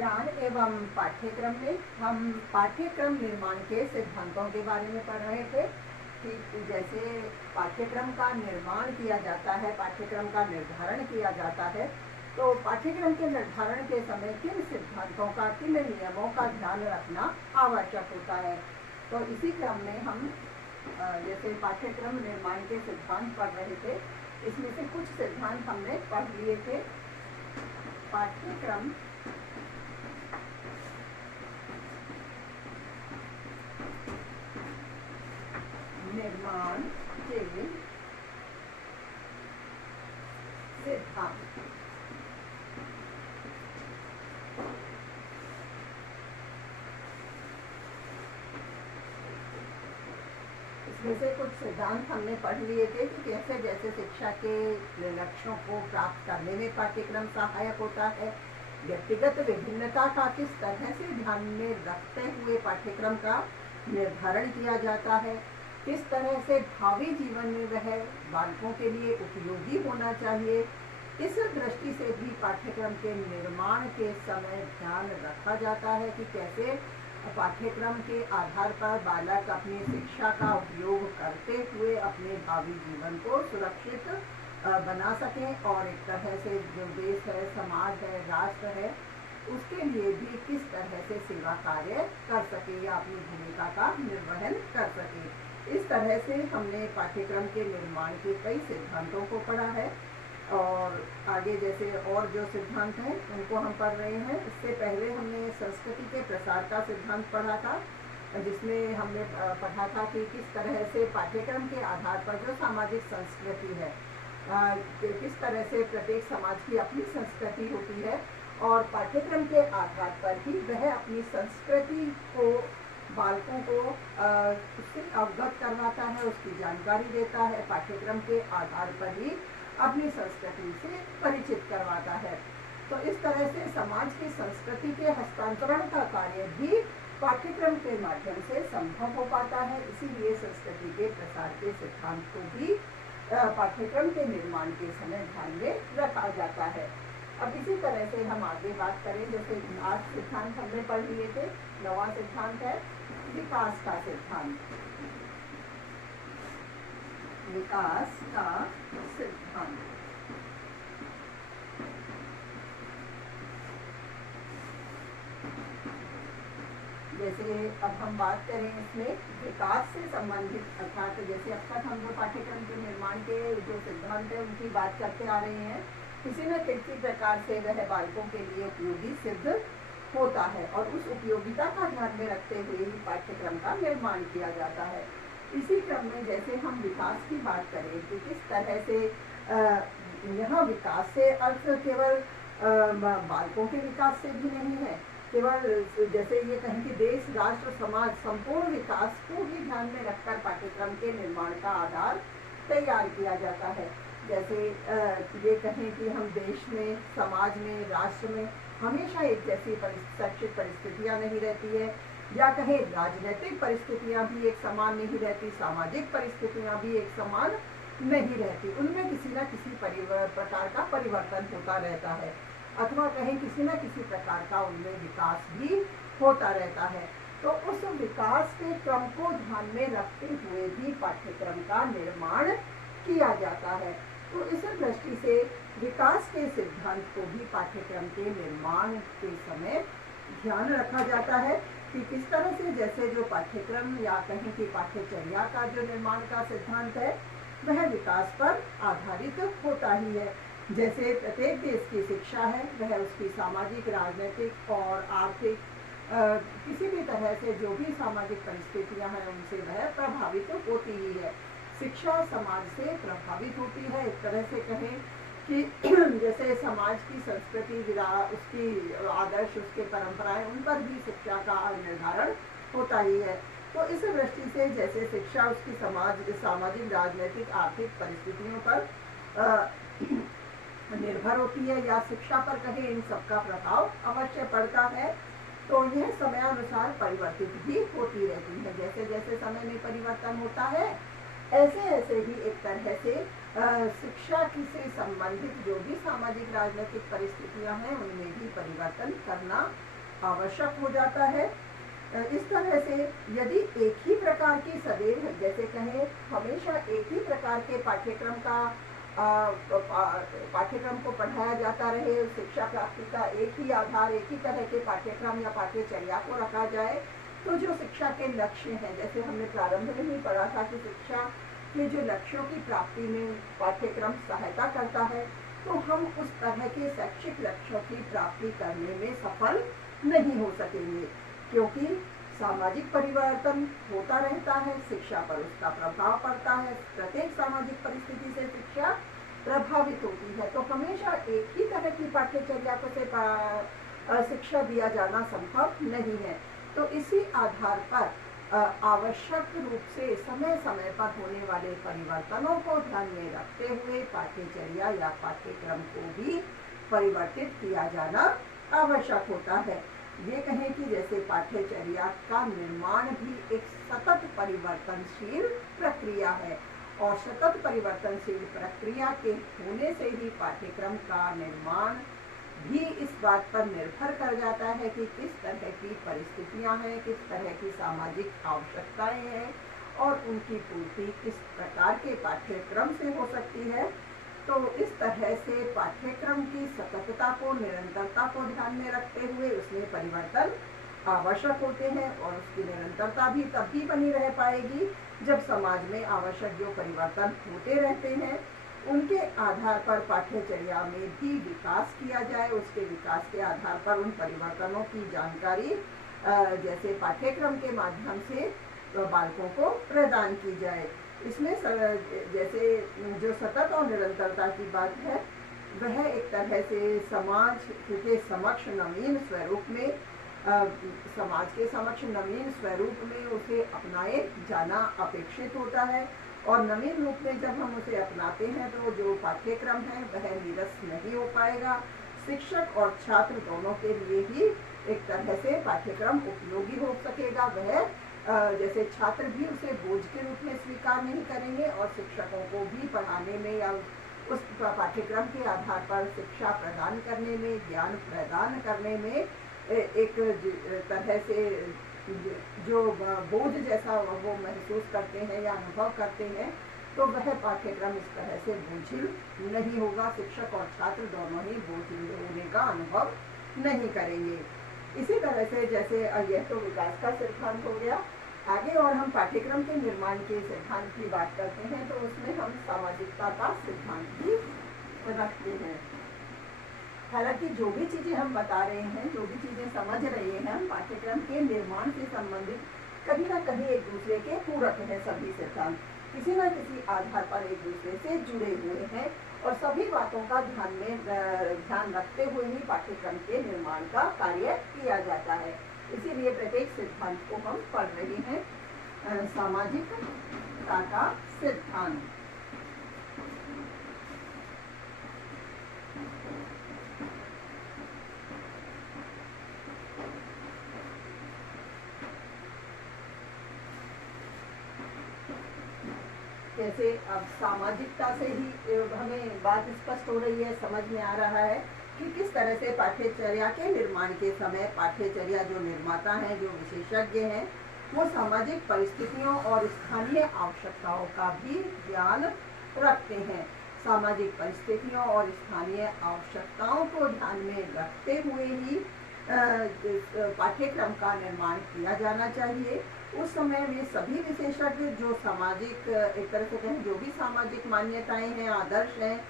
ज्ञान एवं पाठ्यक्रम में हम पाठ्यक्रम निर्माण के सिद्धांतों के बारे में पढ़ रहे थे कि जैसे पाठ्यक्रम का निर्माण किया जाता है, पाठ्यक्रम का निर्धारण किया जाता है, तो पाठ्यक्रम के निर्धारण के समय किन सिद्धांतों का, किन नियमों का ध्यान रखना आवश्यक होता है। तो इसी क्रम में हम जैसे पाठ्यक्रम निर्माण के सिद्धांत पढ़ रहे थे, इसमें से कुछ सिद्धांत हमने पढ़ लिए थे। पाठ्यक्रम निर्माण के सिद्धांत। इसमें से कुछ सिद्धांत हमने पढ़ लिए थे कि कैसे जैसे शिक्षा के लक्ष्यों को प्राप्त करने में पाठ्यक्रम सहायक होता है, व्यक्तिगत विभिन्नता का किस तरह से ध्यान में रखते हुए पाठ्यक्रम का निर्धारण किया जाता है, किस तरह से भावी जीवन में वह बालकों के लिए उपयोगी होना चाहिए। इस दृष्टि से भी पाठ्यक्रम के निर्माण के समय ध्यान रखा जाता है कि कैसे पाठ्यक्रम के आधार पर बालक अपनी शिक्षा का उपयोग करते हुए अपने भावी जीवन को सुरक्षित बना सकें और एक तरह से जो देश है, समाज है, राष्ट्र है, उसके लिए भी किस तरह से सेवा कार्य कर सके या अपनी भूमिका का निर्वहन कर सके। इस तरह से हमने पाठ्यक्रम के निर्माण के कई सिद्धांतों को पढ़ा है और आगे जैसे और जो सिद्धांत हैं उनको हम पढ़ रहे हैं। इससे पहले हमने संस्कृति के प्रसार का सिद्धांत पढ़ा था, जिसमें हमने पढ़ा था कि किस तरह से पाठ्यक्रम के आधार पर जो सामाजिक संस्कृति है, किस तरह से प्रत्येक समाज की अपनी संस्कृति होती है और पाठ्यक्रम के आधार पर ही वह अपनी संस्कृति को बालकों को उससे अवगत करवाता है, उसकी जानकारी देता है, पाठ्यक्रम के आधार पर ही अपनी संस्कृति से परिचित करवाता है। तो इस तरह से समाज की संस्कृति के हस्तांतरण का कार्य भी पाठ्यक्रम के माध्यम से संभव हो पाता है। इसीलिए संस्कृति के प्रसार के सिद्धांत को भी पाठ्यक्रम के निर्माण के समय ध्यान में रखा जाता है। अब इसी तरह से हम आगे बात करें, जैसे 8 सिद्धांत हमने पढ़ लिए थे। 9वां सिद्धांत है विकास का सिद्धांत। विकास का सिद्धांत जैसे अब हम बात करें इसमें विकास से संबंधित, अर्थात जैसे अब तक हम जो पाठ्यक्रम के निर्माण के जो सिद्धांत है उनकी बात करते आ रहे हैं, किसी न किसी प्रकार से वह बालकों के लिए उपयोगी सिद्ध होता है और उस उपयोगिता का ध्यान में रखते हुए ही पाठ्यक्रम का निर्माण किया जाता है। इसी क्रम में जैसे हम विकास की बात करें कि किस तरह से यहाँ विकास से अर्थ केवल बालकों के विकास से भी नहीं है, केवल जैसे ये कहें कि देश, राष्ट्र, समाज संपूर्ण विकास को ही ध्यान में रखकर पाठ्यक्रम के निर्माण का आधार तैयार किया जाता है। जैसे ये कहें कि हम देश में, समाज में, राष्ट्र में हमेशा एक जैसी शैक्षिक परिस्थितियाँ नहीं रहती है, या कहें राजनीतिक परिस्थितियाँ भी एक समान नहीं रहती, सामाजिक परिस्थितियाँ भी एक समान नहीं रहती, उनमें किसी न किसी प्रकार का परिवर्तन होता रहता है, अथवा कहें किसी न किसी प्रकार का उनमें विकास भी होता रहता है। तो उस विकास के क्रम को ध्यान में रखते हुए भी पाठ्यक्रम का निर्माण किया जाता है। तो इस दृष्टि से विकास के सिद्धांत को भी पाठ्यक्रम के निर्माण के समय ध्यान रखा जाता है कि किस तरह से जैसे जो पाठ्यक्रम या कहें कि पाठ्यचर्या का जो निर्माण का सिद्धांत है वह विकास पर आधारित होता ही है। जैसे प्रत्येक देश की शिक्षा है वह उसकी सामाजिक, राजनीतिक और आर्थिक किसी भी तरह से जो भी सामाजिक परिस्थितियां हैं उनसे वह प्रभावित होती ही है। शिक्षा समाज से प्रभावित होती है, एक तरह से कहें कि जैसे समाज की संस्कृति, उसकी आदर्श, उसके परंपराएं, उन पर भी शिक्षा का निर्धारण होता ही है। तो इस दृष्टि से जैसे शिक्षा उसकी सामाजिक, राजनीतिक, आर्थिक परिस्थितियों पर निर्भर होती है या शिक्षा पर कहें इन सबका प्रभाव अवश्य पड़ता है, तो यह समयानुसार परिवर्तित भी होती रहती है। जैसे जैसे समय में परिवर्तन होता है ऐसे ऐसे ही एक तरह से शिक्षा से संबंधित जो भी सामाजिक राजनीतिक परिस्थितियां हैं उनमें भी परिवर्तन करना आवश्यक हो जाता है। इस तरह से यदि एक ही प्रकार की सदैव, जैसे कहें हमेशा एक ही प्रकार के पाठ्यक्रम को पढ़ाया जाता रहे, शिक्षा प्राप्ति का एक ही आधार, एक ही तरह के पाठ्यक्रम या पाठ्यचर्या को रखा जाए, तो जो शिक्षा के लक्ष्य हैं, जैसे हमने प्रारंभ में ही पढ़ा था कि शिक्षा के जो लक्ष्यों की प्राप्ति में पाठ्यक्रम सहायता करता है, तो हम उस तरह के शैक्षिक लक्ष्यों की प्राप्ति करने में सफल नहीं हो सकेंगे, क्योंकि सामाजिक परिवर्तन होता रहता है, शिक्षा पर उसका प्रभाव पड़ता है, प्रत्येक सामाजिक परिस्थिति से शिक्षा प्रभावित होती है। तो हमेशा एक ही तरह की पाठ्यचर्या से शिक्षा दिया जाना संभव नहीं है। तो इसी आधार पर आवश्यक रूप से समय समय पर होने वाले परिवर्तनों को ध्यान में रखते हुए पाठ्यचर्या या पाठ्यक्रम को भी परिवर्तित किया जाना आवश्यक होता है। ये कहें कि जैसे पाठ्यचर्या का निर्माण भी एक सतत परिवर्तनशील प्रक्रिया है, और सतत परिवर्तनशील प्रक्रिया के होने से ही पाठ्यक्रम का निर्माण भी इस बात पर निर्भर कर जाता है कि किस तरह की परिस्थितियां हैं, किस तरह की सामाजिक आवश्यकताएं हैं, और उनकी पूर्ति किस प्रकार के पाठ्यक्रम से हो सकती है। तो इस तरह से पाठ्यक्रम की सततता को, निरंतरता को ध्यान में रखते हुए उसमें परिवर्तन आवश्यक होते हैं, और उसकी निरंतरता भी तभी बनी रह पाएगी जब समाज में आवश्यक जो परिवर्तन होते रहते हैं उनके आधार पर पाठ्यचर्या में भी विकास किया जाए, उसके विकास के आधार पर उन परिवर्तनों की जानकारी जैसे पाठ्यक्रम के माध्यम से बालकों को प्रदान की जाए। इसमें जैसे जो सतत और निरंतरता की बात है, वह एक तरह से समाज के समक्ष नवीन स्वरूप में समाज के समक्ष नवीन स्वरूप में उसे अपनाए जाना अपेक्षित होता है, और नवीन रूप में जब हम उसे अपनाते हैं तो जो पाठ्यक्रम है वह नीरस नहीं हो पाएगा। शिक्षक और छात्र दोनों के लिए ही एक तरह से पाठ्यक्रम उपयोगी हो सकेगा। वह जैसे छात्र भी उसे बोझ के रूप में स्वीकार नहीं करेंगे, और शिक्षकों को भी पढ़ाने में या उस पाठ्यक्रम के आधार पर शिक्षा प्रदान करने में, ज्ञान प्रदान करने में एक तरह से जो बोझ जैसा वो महसूस करते हैं या अनुभव करते हैं, तो वह पाठ्यक्रम इस तरह से बोझिल नहीं होगा। शिक्षक और छात्र दोनों ही बोझिल होने का अनुभव नहीं करेंगे। इसी तरह से जैसे यह तो विकास का सिद्धांत हो गया, आगे और हम पाठ्यक्रम के निर्माण के सिद्धांत की बात करते हैं तो उसमें हम सामाजिकता का सिद्धांत भी रखते हैं। हालांकि जो भी चीजें हम बता रहे हैं, जो भी चीजें समझ रहे हैं, हम पाठ्यक्रम के निर्माण से संबंधित कहीं ना कहीं एक दूसरे के पूरक हैं। सभी सिद्धांत किसी न किसी आधार पर एक दूसरे से जुड़े हुए हैं, और सभी बातों का ध्यान रखते हुए ही पाठ्यक्रम के निर्माण का कार्य किया जाता है। इसीलिए प्रत्येक सिद्धांत को हम पढ़ रहे हैं। सामाजिकता का सिद्धांत। जैसे अब सामाजिकता से ही हमें बात स्पष्ट हो रही है, समझ में आ रहा है कि किस तरह से पाठ्यचर्या के निर्माण के समय पाठ्यचर्या जो निर्माता हैं, जो विशेषज्ञ हैं, वो सामाजिक परिस्थितियों और स्थानीय आवश्यकताओं का भी ध्यान रखते हैं। सामाजिक परिस्थितियों और स्थानीय आवश्यकताओं को ध्यान में रखते हुए ही पाठ्यक्रम का निर्माण किया जाना चाहिए। उस समय में सभी विशेषज्ञ जो सामाजिक एक तरह से कहें जो भी सामाजिक मान्यताएं हैं, आदर्श हैं,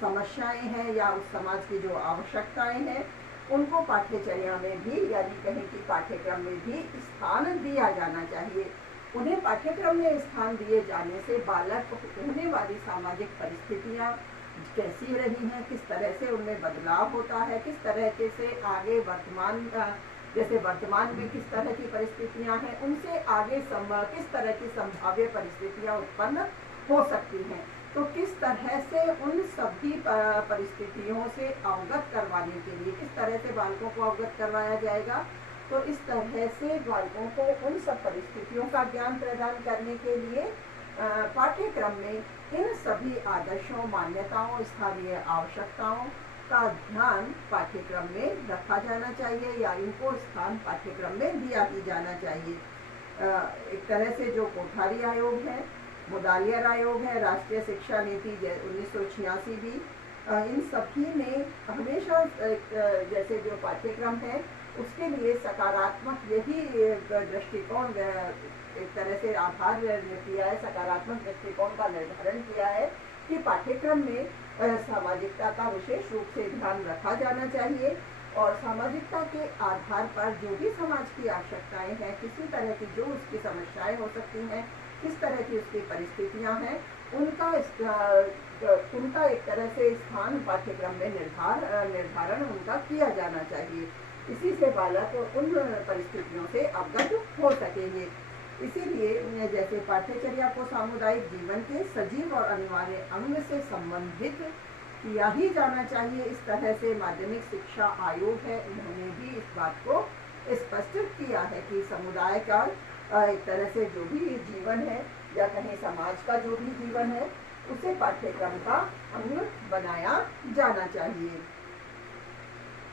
समस्याएं हैं या उस समाज की जो आवश्यकताएं हैं, उनको पाठ्यचर्या में भी यानी कहें कि पाठ्यक्रम में भी स्थान दिया जाना चाहिए। उन्हें पाठ्यक्रम में स्थान दिए जाने से बालक होने वाली सामाजिक परिस्थितियां कैसी रही हैं, किस तरह से उनमें बदलाव होता है, किस तरह से आगे जैसे वर्तमान में किस तरह की परिस्थितियां हैं, उनसे आगे किस तरह की संभाव्य परिस्थितियां उत्पन्न हो सकती हैं, तो किस तरह से उन सभी परिस्थितियों से अवगत करवाने के लिए किस तरह से बालकों को अवगत करवाया जाएगा। तो इस तरह से बालकों को उन सब परिस्थितियों का ज्ञान प्रदान करने के लिए पाठ्यक्रम में इन सभी आदर्शों, मान्यताओं, स्थानीय आवश्यकताओं का ध्यान पाठ्यक्रम में रखा जाना चाहिए या इनको स्थान पाठ्यक्रम में दिया ही जाना चाहिए। एक तरह से जो कोठारी आयोग है, मुदालियर आयोग है, राष्ट्रीय शिक्षा नीति 1986 भी, इन सभी ने हमेशा जैसे जो पाठ्यक्रम है उसके लिए सकारात्मक यही दृष्टिकोण एक तरह से आधार किया है, सकारात्मक दृष्टिकोण का निर्धारण किया है कि पाठ्यक्रम में सामाजिकता का विशेष रूप से ध्यान रखा जाना चाहिए और सामाजिकता के आधार पर जो भी समाज की आवश्यकताएं हैं, किसी तरह की जो उसकी समस्याएं हो सकती हैं, किस तरह की उसकी परिस्थितियां हैं, उनका एक तरह से स्थान पाठ्यक्रम में निर्धारण उनका किया जाना चाहिए। इसी से बालक उन परिस्थितियों से अवगत हो सकेंगे। इसीलिए जैसे पाठ्यचर्या को सामुदायिक जीवन के सजीव और अनिवार्य अंग से संबंधित किया ही जाना चाहिए। इस तरह से माध्यमिक शिक्षा आयोग है, उन्होंने भी इस बात को स्पष्ट किया है कि समुदाय का एक तरह से जो भी जीवन है या कहीं समाज का जो भी जीवन है उसे पाठ्यक्रम का अंग बनाया जाना चाहिए।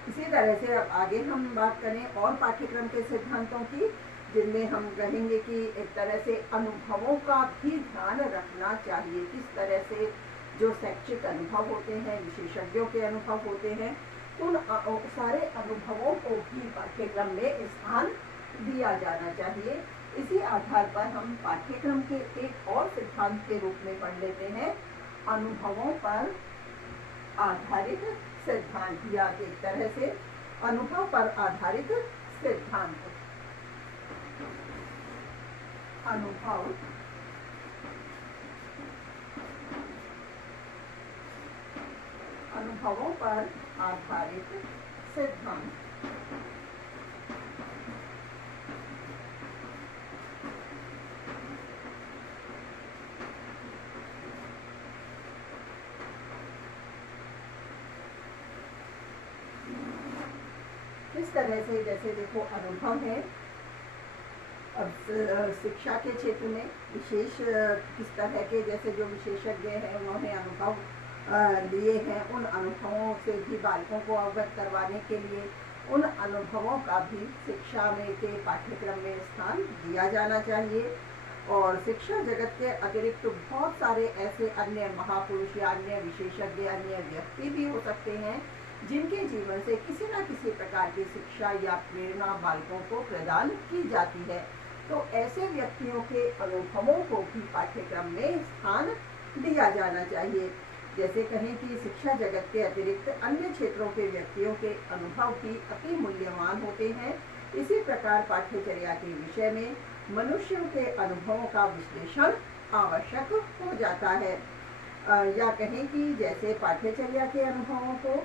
इसी तरह से अब आगे हम बात करें और पाठ्यक्रम के सिद्धांतों की, जिनमें हम कहेंगे कि एक तरह से अनुभवों का भी ध्यान रखना चाहिए। किस तरह से जो शैक्षिक अनुभव होते हैं, विशेषज्ञों के अनुभव होते हैं, उन सारे अनुभवों को भी पाठ्यक्रम में स्थान दिया जाना चाहिए। इसी आधार पर हम पाठ्यक्रम के एक और सिद्धांत के रूप में पढ़ लेते हैं, अनुभवों पर आधारित सिद्धांत या एक तरह से अनुभव पर आधारित सिद्धांत। अनुभवों पर आधारित सिद्धांत। इस तरह से जैसे देखो अनुभव है, अब शिक्षा के क्षेत्र में विशेष किस तरह के जैसे जो विशेषज्ञ हैं उन्होंने अनुभव लिए हैं, उन अनुभवों से भी बालकों को अवगत करवाने के लिए उन अनुभवों का भी शिक्षा में के पाठ्यक्रम में स्थान दिया जाना चाहिए। और शिक्षा जगत के अतिरिक्त तो बहुत सारे ऐसे अन्य महापुरुष या अन्य विशेषज्ञ, अन्य व्यक्ति भी हो सकते हैं जिनके जीवन से किसी न किसी प्रकार की शिक्षा या प्रेरणा बालकों को प्रदान की जाती है। तो ऐसे व्यक्तियों के अनुभवों को भी पाठ्यक्रम में स्थान दिया जाना चाहिए। जैसे कहें कि शिक्षा जगत के अतिरिक्त अन्य क्षेत्रों के व्यक्तियों के अनुभव भी अति मूल्यवान होते हैं। इसी प्रकार पाठ्यचर्या के विषय में मनुष्यों के अनुभवों का विश्लेषण आवश्यक हो जाता है। या कहें कि जैसे पाठ्यचर्या के अनुभवों को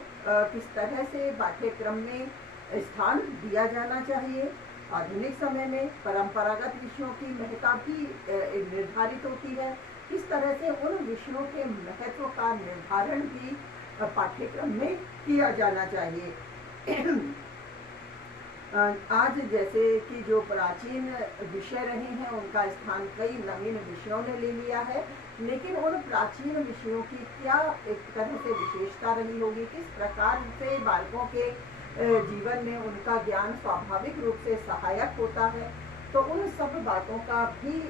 किस तरह से पाठ्यक्रम में स्थान दिया जाना चाहिए। आधुनिक समय में परंपरागत विषयों की महत्ता भी निर्धारित होती है। इस तरह से उन विषयों के महत्व का निर्धारण भी पाठ्यक्रम में किया जाना चाहिए। आज जैसे कि जो प्राचीन विषय रहे हैं उनका स्थान कई नवीन विषयों ने ले लिया है, लेकिन उन प्राचीन विषयों की क्या एक तरह से विशेषता रही होगी, किस प्रकार से बालकों के जीवन में उनका ज्ञान स्वाभाविक रूप से सहायक होता है, तो उन सब बातों का भी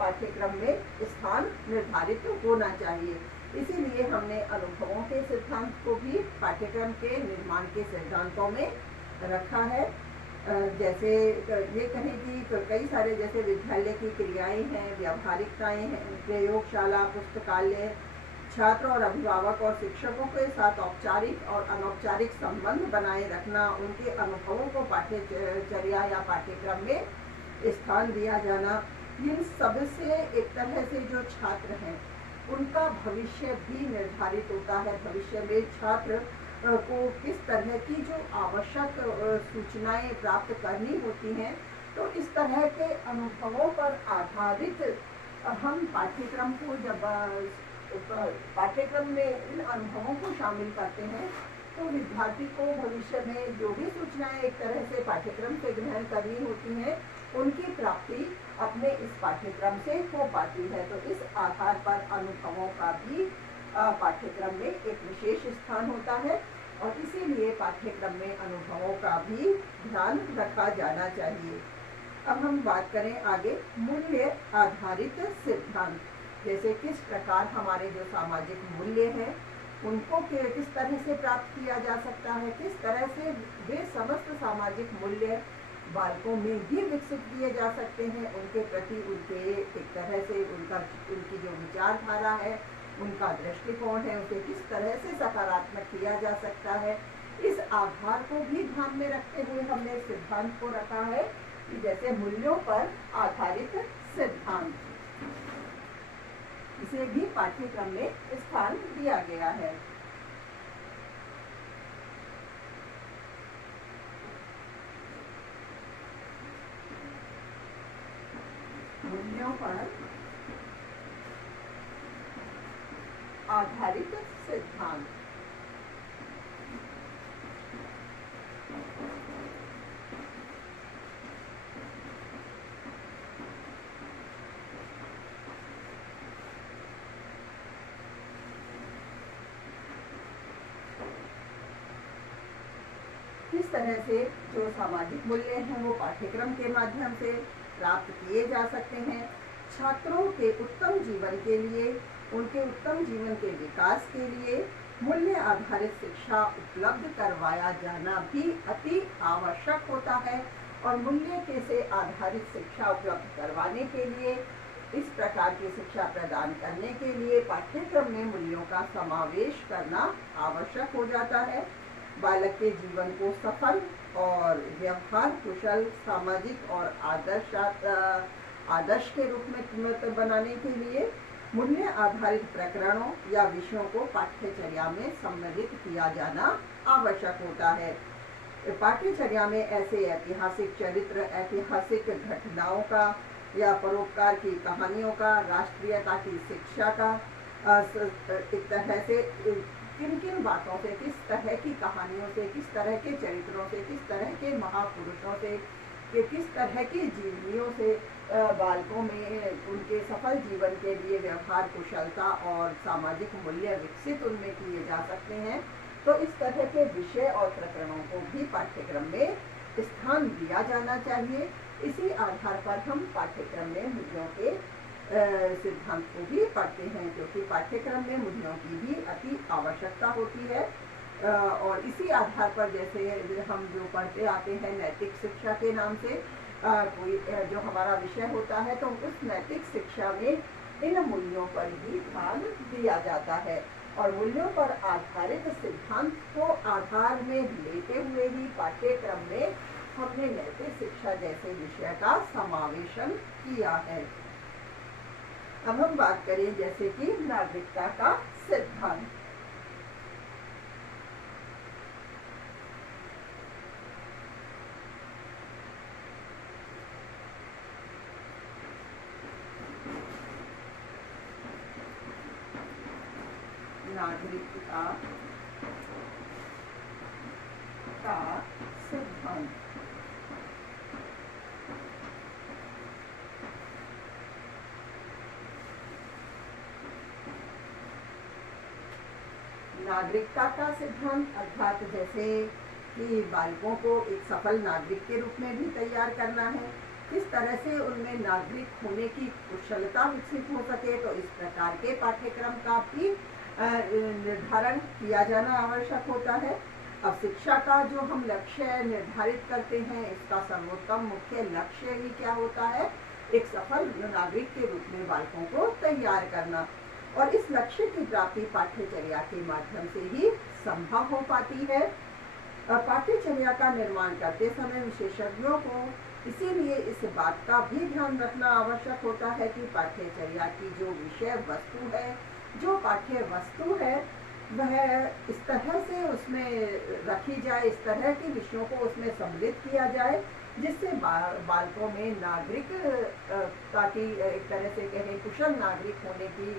पाठ्यक्रम में स्थान निर्धारित होना चाहिए। इसीलिए हमने अनुभवों के सिद्धांत को भी पाठ्यक्रम के निर्माण के सिद्धांतों में रखा है। जैसे ये कहें कि कई सारे जैसे विद्यालय की क्रियाएं हैं, व्यावहारिकताएं हैं, प्रयोगशाला, पुस्तकालय, छात्र और अभिभावक और शिक्षकों के साथ औपचारिक और अनौपचारिक संबंध बनाए रखना, उनके अनुभवों को पाठ्यचर्या या पाठ्यक्रम में स्थान दिया जाना, इन सब से एक तरह से जो छात्र हैं उनका भविष्य भी निर्धारित होता है। भविष्य में छात्र को किस तरह की जो आवश्यक सूचनाएं प्राप्त करनी होती हैं, तो इस तरह के अनुभवों पर आधारित हम पाठ्यक्रम को जब पाठ्यक्रम में इन अनुभवों को शामिल करते हैं तो विद्यार्थी को भविष्य में जो भी सूचनाएं एक तरह से पाठ्यक्रम से ग्रहण करनी होती हैं उनकी प्राप्ति अपने इस पाठ्यक्रम से हो पाती है। तो इस आधार पर अनुभवों का भी पाठ्यक्रम में एक विशेष स्थान होता है और इसीलिए पाठ्यक्रम में अनुभवों का भी ध्यान रखा जाना चाहिए। अब हम बात करें आगे मूल्य आधारित सिद्धांत, जैसे किस प्रकार हमारे जो सामाजिक मूल्य हैं उनको किस तरह से प्राप्त किया जा सकता है, किस तरह से वे समस्त सामाजिक मूल्य बालकों में भी विकसित किए जा सकते हैं, उनके प्रति उनके एक तरह से उनकी जो विचारधारा है, उनका दृष्टिकोण है, उसे किस तरह से सकारात्मक किया जा सकता है। इस आधार को भी ध्यान में रखते हुए हमने सिद्धांत को रखा है कि जैसे मूल्यों पर आधारित सिद्धांत, इसे भी पाठ्यक्रम में स्थान दिया गया है। मूल्यों पर आधारित सिद्धांत। किस तरह से जो सामाजिक मूल्य हैं वो पाठ्यक्रम के माध्यम से प्राप्त किए जा सकते हैं। छात्रों के उत्तम जीवन के लिए, उनके उत्तम जीवन के विकास के लिए मूल्य आधारित शिक्षा उपलब्ध करवाया जाना भी अति आवश्यक होता है और मूल्य के से आधारित शिक्षा उपलब्ध करवाने के लिए, इस प्रकार की शिक्षा प्रदान करने के लिए पाठ्यक्रम में मूल्यों का समावेश करना आवश्यक हो जाता है। बालक के जीवन को सफल और व्यवहार कुशल, सामाजिक और आदर्श के रूप में बनाने के लिए मूल्य आधारित प्रकरणों या विषयों को पाठ्यचर्या में सम्मिलित किया जाना आवश्यक होता है। पाठ्यचर्या में ऐसे ऐतिहासिक चरित्र, ऐतिहासिक घटनाओं का या परोपकार की कहानियों का, राष्ट्रीयता की शिक्षा का, एक तरह से किन किन बातों से, किस तरह की कहानियों से, किस तरह के चरित्रों से, किस तरह के महापुरुषों से, किस तरह की जीवनियों से बालकों में उनके सफल जीवन के लिए व्यवहार कुशलता और सामाजिक मूल्य विकसित उनमें किए जा सकते हैं। तो इस तरह के विषय और प्रकरणों को भी पाठ्यक्रम में स्थान दिया जाना चाहिए। इसी आधार पर हम पाठ्यक्रम में मूल्यों के सिद्धांत को भी पढ़ते हैं, क्योंकि पाठ्यक्रम में मूल्यों की भी अति आवश्यकता होती है। और इसी आधार पर जैसे हम जो पढ़ते आते हैं नैतिक शिक्षा के नाम से कोई जो हमारा विषय होता है, तो उस नैतिक शिक्षा में इन मूल्यों पर ही ध्यान दिया जाता है और मूल्यों पर आधारित सिद्धांत को आधार में लेते हुए ही पाठ्यक्रम में हमने नैतिक शिक्षा जैसे विषय का समावेशन किया है। अब हम बात करें जैसे कि नागरिकता का सिद्धांत। नागरिकता का सिद्धांत नागरिकता का सिद्धांत अर्थात जैसे कि बालकों को एक सफल नागरिक के रूप में भी तैयार करना है, किस तरह से उनमें नागरिक होने की कुशलता विकसित हो सके, तो इस प्रकार के पाठ्यक्रम का भी निर्धारण किया जाना आवश्यक होता है। अब शिक्षा का जो हम लक्ष्य निर्धारित करते हैं, इसका सर्वोत्तम मुख्य लक्ष्य ही क्या होता है? एक सफल नागरिक के रूप में बालकों को तैयार करना, और इस लक्ष्य की प्राप्ति पाठ्यचर्या के माध्यम से ही संभव हो पाती है। पाठ्यचर्या का निर्माण करते समय विशेषज्ञों को इसीलिए इस बात का भी ध्यान रखना आवश्यक होता है कि पाठ्यचर्या की जो विषय वस्तु है, जो पाठ्य वस्तु है, वह इस तरह से उसमें रखी जाए, इस तरह के विषयों को उसमें सम्मिलित किया जाए जिससे बालकों में नागरिक ताकि एक तरह से कहें कुशल नागरिक होने की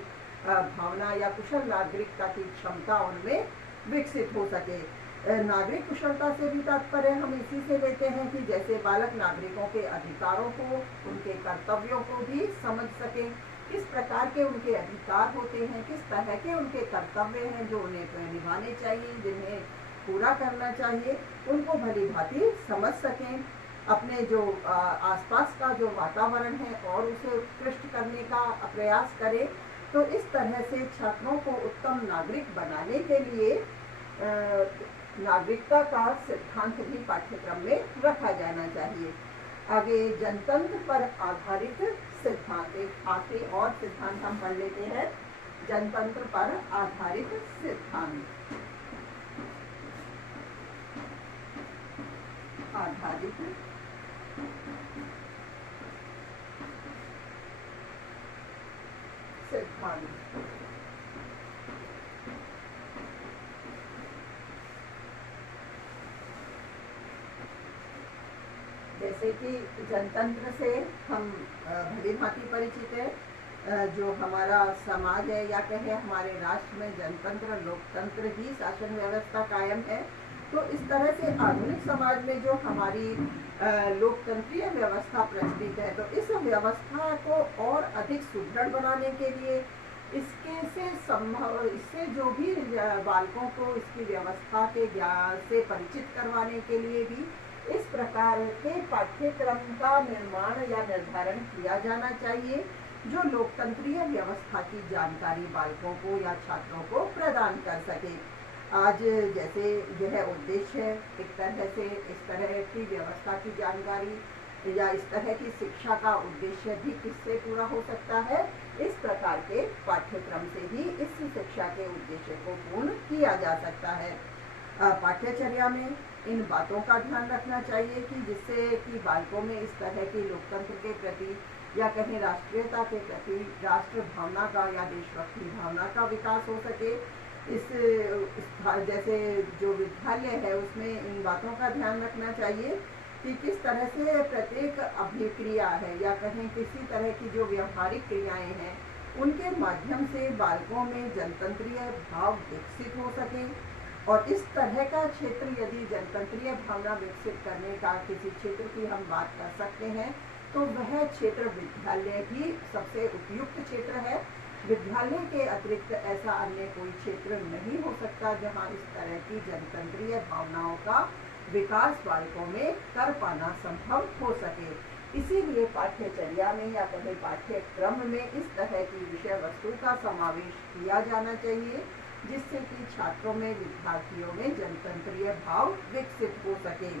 भावना या कुशल नागरिकता की क्षमता उनमें विकसित हो सके। नागरिक कुशलता से भी तात्पर्य हम इसी से लेते हैं कि जैसे बालक नागरिकों के अधिकारों को, उनके कर्तव्यों को भी समझ सके, किस प्रकार के उनके अधिकार होते हैं, किस तरह के उनके कर्तव्य हैं जो उन्हें निभाने चाहिए, जिन्हें पूरा करना चाहिए, उनको भली भांति समझ सकें, अपने जो आसपास का जो वातावरण है और उसे उत्कृष्ट करने का प्रयास करें। तो इस तरह से छात्रों को उत्तम नागरिक बनाने के लिए नागरिकता का सिद्धांत भी पाठ्यक्रम में रखा जाना चाहिए। आगे जनतंत्र पर आधारित सिद्धांत, एक आखिरी और सिद्धांत हम पढ़ लेते हैं, जनतंत्र पर आधारित सिद्धांत। जैसे कि जनतंत्र से हम भली भांति परिचित है, जो हमारा समाज है या कहे हमारे राष्ट्र में जनतंत्र लोकतंत्र ही शासन व्यवस्था कायम है। तो इस तरह से आधुनिक समाज में जो हमारी लोकतंत्रीय व्यवस्था प्रचलित है, तो इस व्यवस्था को और अधिक सुदृढ़ बनाने के लिए इससे जो भी बालकों को इसकी व्यवस्था के ज्ञान से परिचित करवाने के लिए भी इस प्रकार के पाठ्यक्रम का निर्माण या निर्धारण किया जाना चाहिए, जो लोकतंत्रीय व्यवस्था की जानकारी बालकों को या छात्रों को प्रदान कर सके। आज जैसे यह उद्देश्य है, एक तरह से इस तरह की व्यवस्था की जानकारी या इस तरह की शिक्षा का उद्देश्य भी किससे पूरा हो सकता है, इस प्रकार के पाठ्यक्रम से ही इस शिक्षा के उद्देश्य को पूर्ण किया जा सकता है। पाठ्यचर्या में इन बातों का ध्यान रखना चाहिए कि जिससे कि बालकों में इस तरह की लोकतंत्र के प्रति या कहीं राष्ट्रीयता के प्रति राष्ट्र भावना का या देशभक्ति भावना का विकास हो सके। इस जैसे जो विद्यालय है उसमें इन बातों का ध्यान रखना चाहिए कि किस तरह से प्रत्येक अभिक्रिया है या कहीं किसी तरह की जो व्यवहारिक क्रियाएं हैं उनके माध्यम से बालकों में जनतंत्रीय भाव विकसित हो सके। और इस तरह का क्षेत्र, यदि जनतंत्रीय भावना विकसित करने का किसी क्षेत्र की हम बात कर सकते हैं, तो वह क्षेत्र विद्यालय ही सबसे उपयुक्त क्षेत्र है। विद्यालय के अतिरिक्त ऐसा अन्य कोई क्षेत्र नहीं हो सकता जहां इस तरह की जनतंत्रीय भावनाओं का विकास बालकों में कर पाना संभव हो सके। इसीलिए पाठ्यचर्या में या कहीं पाठ्यक्रम में इस तरह की विषय वस्तु का समावेश किया जाना चाहिए, जिससे कि छात्रों में, विद्यार्थियों में जनतंत्रीय भाव विकसित हो सके।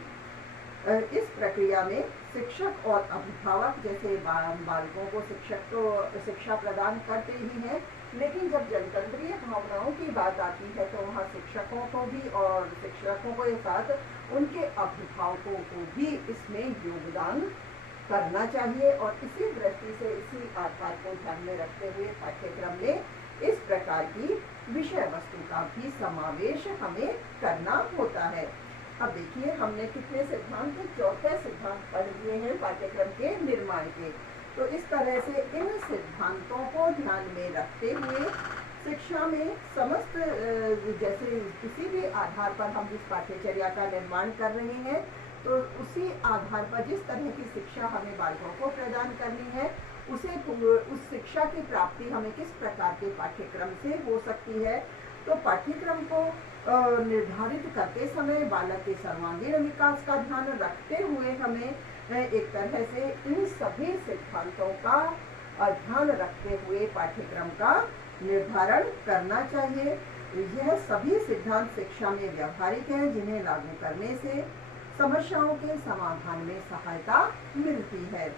इस प्रक्रिया में शिक्षक और अभिभावक, जैसे बालकों को शिक्षक तो शिक्षा प्रदान करते ही हैं, लेकिन जब जनतंत्रीय भावनाओं की बात आती है तो वहाँ शिक्षकों को भी और शिक्षकों के साथ उनके अभिभावकों को भी इसमें योगदान करना चाहिए। और इसी दृष्टि से इसी आधार को ध्यान में रखते हुए पाठ्यक्रम में इस प्रकार की विषय वस्तु का भी समावेश हमें करना होता है। अब देखिए हमने कितने सिद्धांत, चौथे सिद्धांत पढ़ लिए हैं पाठ्यक्रम के निर्माण के। तो इस तरह से इन सिद्धांतों को ध्यान में रखते हुए शिक्षा में समस्त जैसे किसी भी आधार पर हम जिस पाठ्यचर्या का निर्माण कर रहे हैं, तो उसी आधार पर जिस तरह की शिक्षा हमें बालकों को प्रदान करनी है, उस शिक्षा की प्राप्ति हमें किस प्रकार के पाठ्यक्रम से हो सकती है। तो पाठ्यक्रम को निर्धारित करते समय बालक के सर्वांगीण विकास का ध्यान रखते हुए हमें एक तरह से इन सभी सिद्धांतों का ध्यान रखते हुए पाठ्यक्रम का निर्धारण करना चाहिए। यह सभी सिद्धांत शिक्षा में व्यवहारिक हैं, जिन्हें लागू करने से समस्याओं के समाधान में सहायता मिलती है।